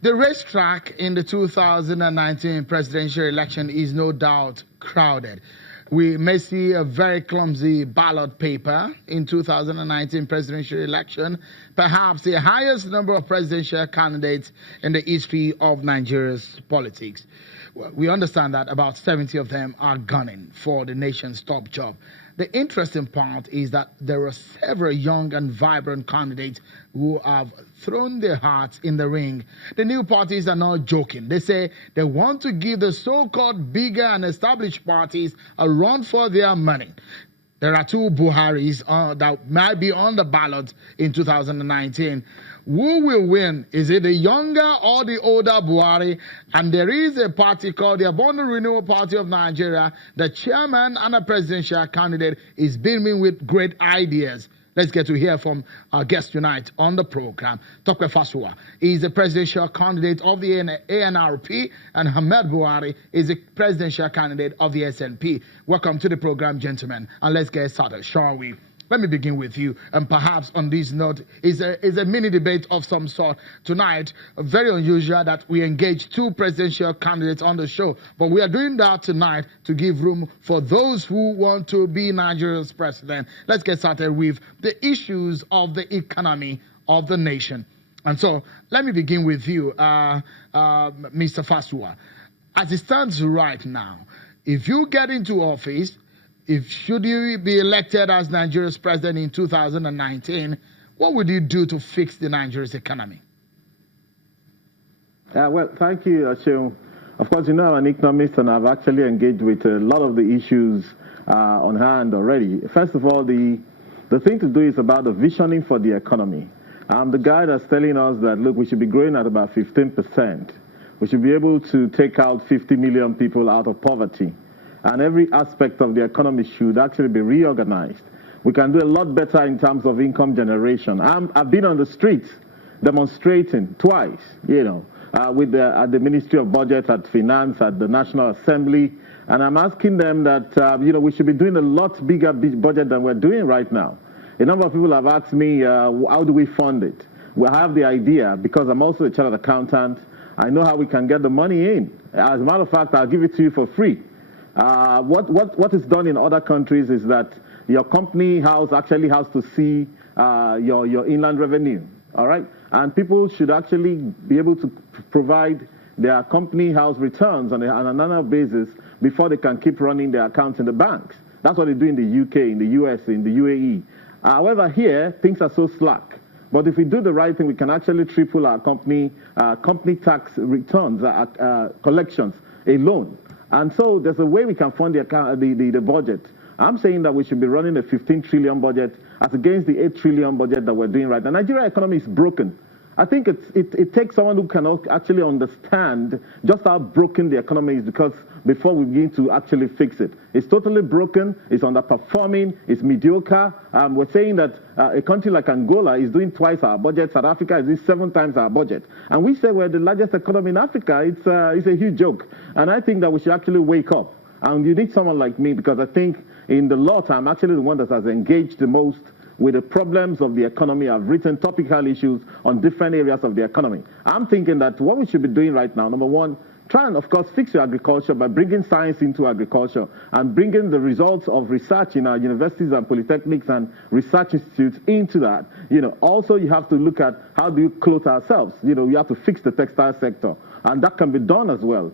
The racetrack in the 2019 presidential election is no doubt crowded. We may see a very clumsy ballot paper in 2019 presidential election, perhaps the highest number of presidential candidates in the history of Nigeria's politics. We understand that about 70 of them are gunning for the nation's top job. The interesting part is that there are several young and vibrant candidates who have thrown their hearts in the ring. The new parties are not joking. They say they want to give the so-called bigger and established parties a run for their money. There are two Buharis that might be on the ballot in 2019. Who will win? Is it the younger or the older Buhari? And there is a party called the Abundant Renewal Party of Nigeria. The chairman and a presidential candidate is beaming with great ideas. Let's get to hear from our guest tonight on the program. Tope Fasua is the presidential candidate of the ANRP, and Ahmed Buhari is the presidential candidate of the SNP. Welcome to the program, gentlemen, and let's get started, shall we? Let me begin with you, and perhaps on this note is a mini debate of some sort tonight. Very unusual that we engage two presidential candidates on the show, but we are doing that tonight to give room for those who want to be Nigeria's president. Let's get started with the issues of the economy of the nation. And so let me begin with you, Mr. Fasua. As it stands right now, if you get into office, should you be elected as Nigeria's president in 2019, what would you do to fix the Nigeria's economy? Well, thank you, Ashim. Of course, you know I'm an economist, and I've actually engaged with a lot of the issues on hand already. First of all, the thing to do is about the visioning for the economy. I'm the guy that's telling us that, look, we should be growing at about 15%. We should be able to take out 50 million people out of poverty. And every aspect of the economy should actually be reorganized. We can do a lot better in terms of income generation. I've been on the streets demonstrating twice, with at the Ministry of Budget, at Finance, at the National Assembly, and I'm asking them that, we should be doing a lot bigger budget than we're doing right now. A number of people have asked me, how do we fund it? Well, I have the idea, because I'm also a chartered accountant. I know how we can get the money in. As a matter of fact, I'll give it to you for free. What is done in other countries is that your company house actually has to see your inland revenue, all right? And people should actually be able to provide their company house returns on an annual basis before they can keep running their accounts in the banks. That's what they do in the UK, in the US, in the UAE. However, here, things are so slack. But if we do the right thing, we can actually triple our company tax returns, collections alone. And so there's a way we can fund the budget. I'm saying that we should be running a 15 trillion budget as against the 8 trillion budget that we're doing right now. The Nigeria economy is broken. I think it takes someone who can actually understand just how broken the economy is before we begin to actually fix it. It's totally broken, it's underperforming, it's mediocre. We're saying that a country like Angola is doing twice our budget, South Africa is doing 7 times our budget. And we say we're the largest economy in Africa. It's a huge joke. And I think that we should actually wake up. And you need someone like me, because I think in the lot, I'm actually the one that has engaged the most with the problems of the economy. I've written topical issues on different areas of the economy. I'm thinking that what we should be doing right now, number one, try and, of course, fix your agriculture by bringing science into agriculture and bringing the results of research in our universities and polytechnics and research institutes into that. Also, you have to look at how do you clothe ourselves. You have to fix the textile sector, and that can be done as well.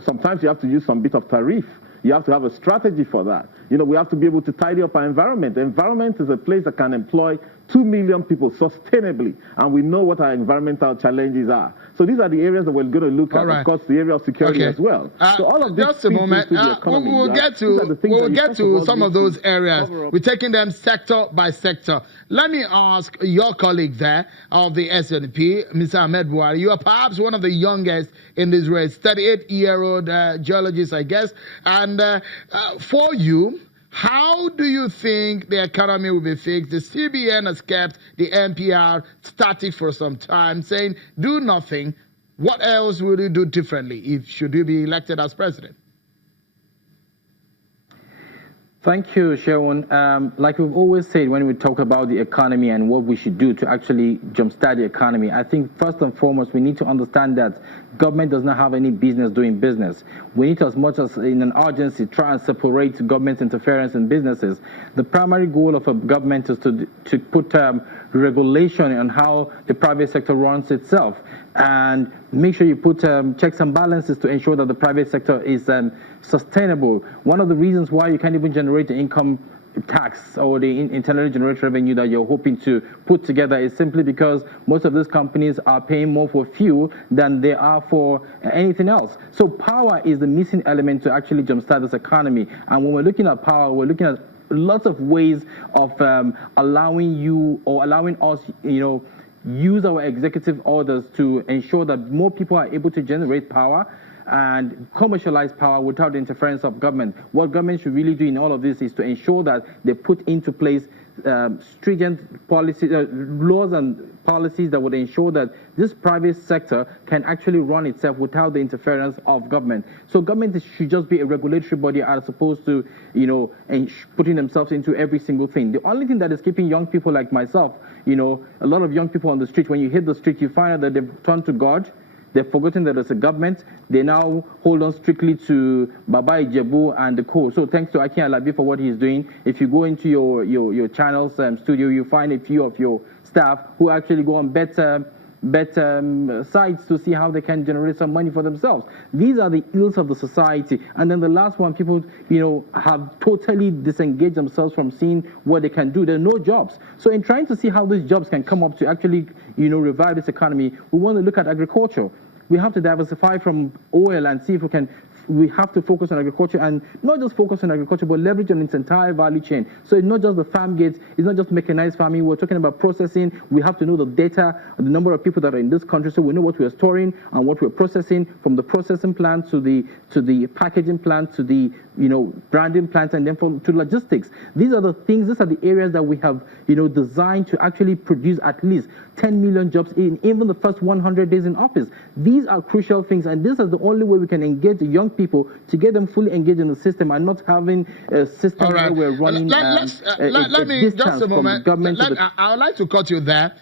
Sometimes you have to use some bit of tariff. You have to have a strategy for that. We have to be able to tidy up our environment. The environment is a place that can employ 2 million people sustainably, and we know what our environmental challenges are. So these are the areas that we're going to look at, of course, the area of security as well. So all of this just a moment. We'll get to some of those areas. We're taking them sector by sector. Let me ask your colleague there of the SNP, Mr. Ahmed Buhari. You are perhaps one of the youngest in this race, 38-year-old geologist, I guess. And for you, how do you think the economy will be fixed? The CBN has kept the NPR static for some time, saying do nothing. What else will you do differently should you be elected as president? Thank you, Sharon. Like we've always said when we talk about the economy and what we should do to actually jumpstart the economy, I think first and foremost we need to understand that government does not have any business doing business. We need to, as much as in an urgency, try and separate government interference in businesses. The primary goal of a government is to put regulation on how the private sector runs itself, and make sure you put checks and balances to ensure that the private sector is sustainable. One of the reasons why you can't even generate the income tax or the internally generated revenue that you're hoping to put together is simply because most of these companies are paying more for fuel than they are for anything else. So power is the missing element to actually jumpstart this economy. And when we're looking at power, we're looking at lots of ways of allowing you or allowing us, use our executive orders to ensure that more people are able to generate power and commercialize power without the interference of government. What government should really do in all of this is to ensure that they put into place stringent policies, laws and policies that would ensure that this private sector can actually run itself without the interference of government. So government should just be a regulatory body as opposed to, putting themselves into every single thing. The only thing that is keeping young people like myself, a lot of young people on the street, when you hit the street, you find out that they've turned to God. They've forgotten that there's a government. They now hold on strictly to Baba Ijebu and the co. So thanks to Akin Alabi for what he's doing. If you go into your channel's studio, you find a few of your staff who actually go on better sites to see how they can generate some money for themselves. These are the ills of the society. And then the last one, people, have totally disengaged themselves from seeing what they can do. There are no jobs. So in trying to see how these jobs can come up to actually, revive this economy, we want to look at agriculture. We have to diversify from oil and see if we have to focus on agriculture, and not just focus on agriculture, but leverage on its entire value chain. So it's not just the farm gates, it's not just mechanized farming. We're talking about processing. We have to know the data, the number of people that are in this country, so we know what we're storing and what we're processing, from the processing plant to the packaging plant to the branding plant, and then to logistics. These are the things, these are the areas that we have designed to actually produce at least 10 million jobs in even the first 100 days in office. These are crucial things, and this is the only way we can engage the young people to get them fully engaged in the system, and not having a system where we're running let me just a moment. I would like to cut you there.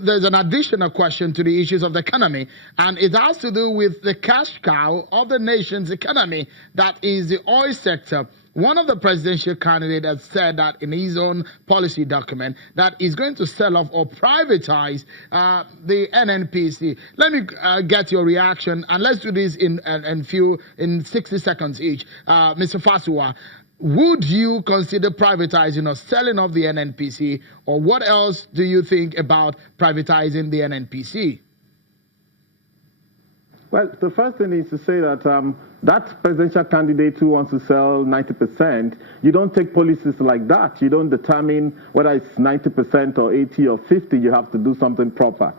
There's an additional question to the issues of the economy, and it has to do with the cash cow of the nation's economy, that is the oil sector. One of the presidential candidates has said that in his own policy document that he's going to sell off or privatize the NNPC. Let me get your reaction, and let's do this in 60 seconds each. Mr. Fasuwa, would you consider privatizing or selling off the NNPC, or what else do you think about privatizing the NNPC? Well, the first thing is to say that that presidential candidate who wants to sell 90%, you don't take policies like that. You don't determine whether it's 90% or 80 or 50. You have to do something proper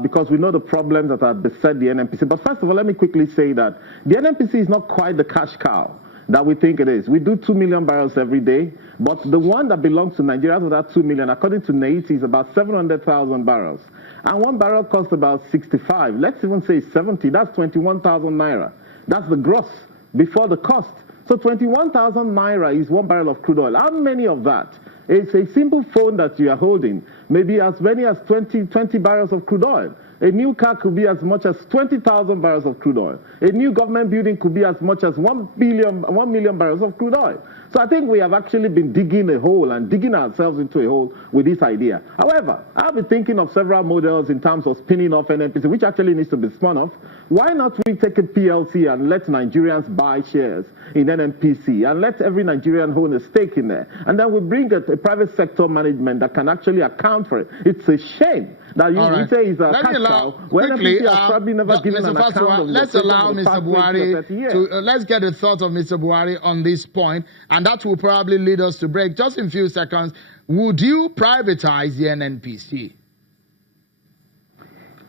because we know the problems that have beset the NNPC. But first of all, let me quickly say that the NNPC is not quite the cash cow that we think it is. We do 2 million barrels every day, but the one that belongs to Nigeria, out of that 2 million, according to NAIT, is about 700,000 barrels. And one barrel costs about 65. Let's even say 70. That's 21,000 naira. That's the gross before the cost. So 21,000 naira is one barrel of crude oil. How many of that? It's a simple phone that you are holding, maybe as many as 20 barrels of crude oil. A new car could be as much as 20,000 barrels of crude oil. A new government building could be as much as 1 million barrels of crude oil. So I think we have actually been digging a hole and digging ourselves into a hole with this idea. However, I've been thinking of several models in terms of spinning off NNPC, which actually needs to be spun off. Why not we take a PLC and let Nigerians buy shares in NNPC and let every Nigerian own a stake in there? And then we bring a private sector management that can actually account for it. It's a shame that you say it's a cash cow when NNPC has probably never given an account of let's allow Mr. Buhari to, let's get the thought of Mr. Buhari on this point, and that will probably lead us to break. Just in a few seconds, would you privatize the NNPC?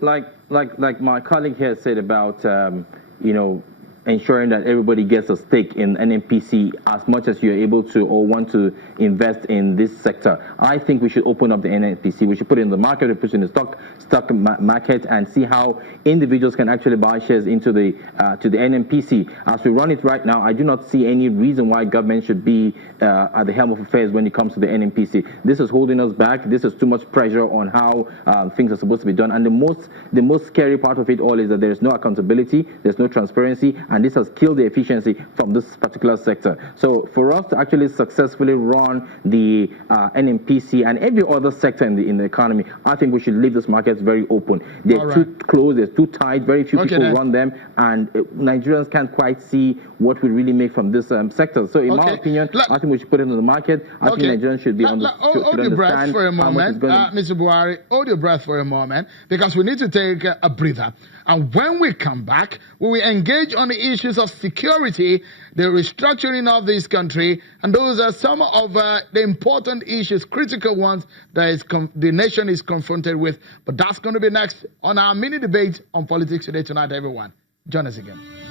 Like my colleague here said about, ensuring that everybody gets a stake in NNPC as much as you're able to or want to invest in this sector. I think we should open up the NNPC. We should put it in the market, we put it in the stock market, and see how individuals can actually buy shares into the to the NNPC. As we run it right now, I do not see any reason why government should be at the helm of affairs when it comes to the NNPC. This is holding us back. This is too much pressure on how things are supposed to be done. And the most scary part of it all is that there is no accountability, there's no transparency, and this has killed the efficiency from this particular sector. So for us to actually successfully run the NNPC and every other sector in the economy, I think we should leave this markets very open. They're too closed, they're too tight, very few people run them, and Nigerians can't quite see what we really make from this sector. So in my opinion, I think we should put it in the market. I think Nigerians should be hold your breath for a moment, Mr. Buhari, hold your breath for a moment, because we need to take a breather. And when we come back, we will engage on the issues of security, the restructuring of this country, and those are some of the important issues, critical ones that the nation is confronted with. But that's going to be next on our mini debate on Politics Today tonight, everyone. Join us again.